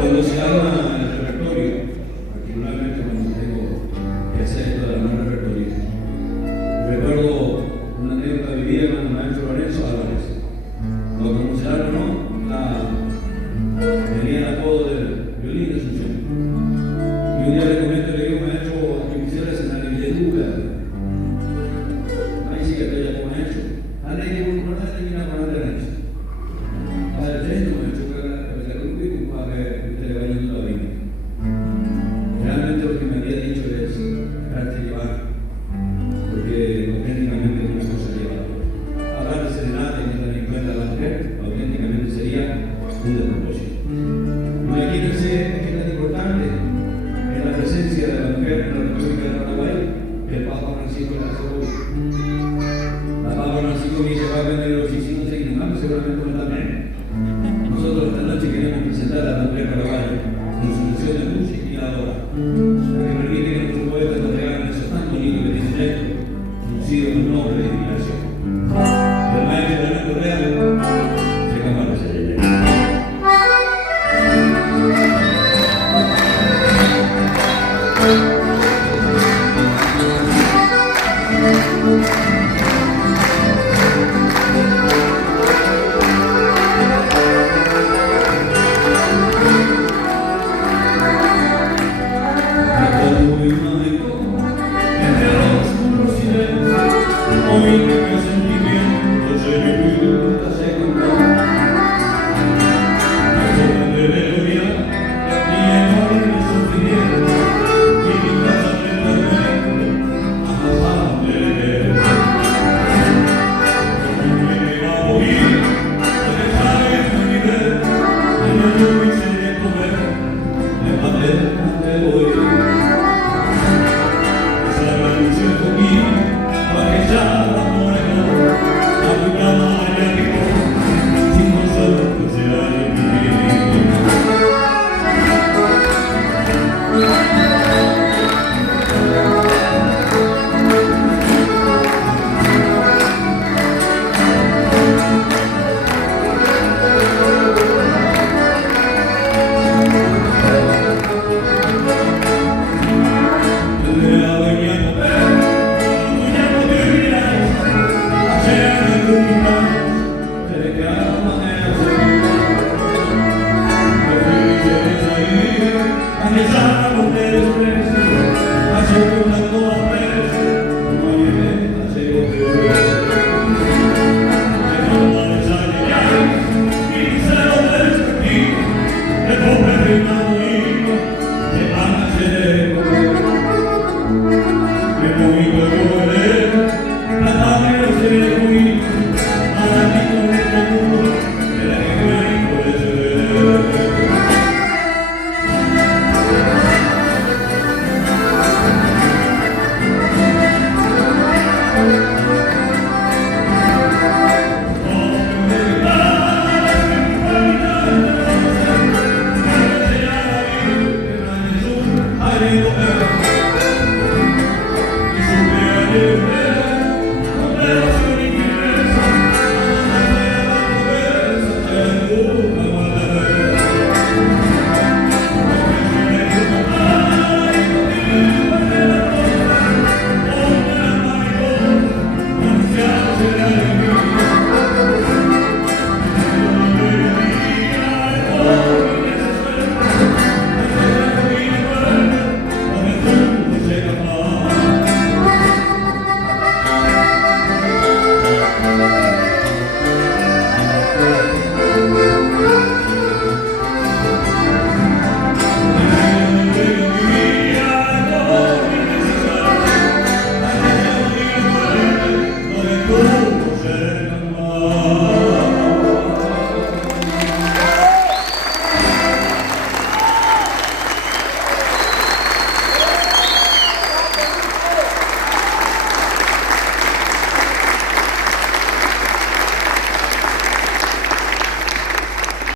Cuando se arma el repertorio, particularmente cuando tengo que hacer esto de armar el repertorio, recuerdo una anécdota vivida con el maestro Lorenzo Álvarez. Lo conocerán o no, tenía el apodo del violín de Asunción. Y un día le comento, le digo, maestro, que quisiera hacer una legislatura. Ahí sí que te haya con maestro. Ahora hay que volver a terminar con la derecha. Padre,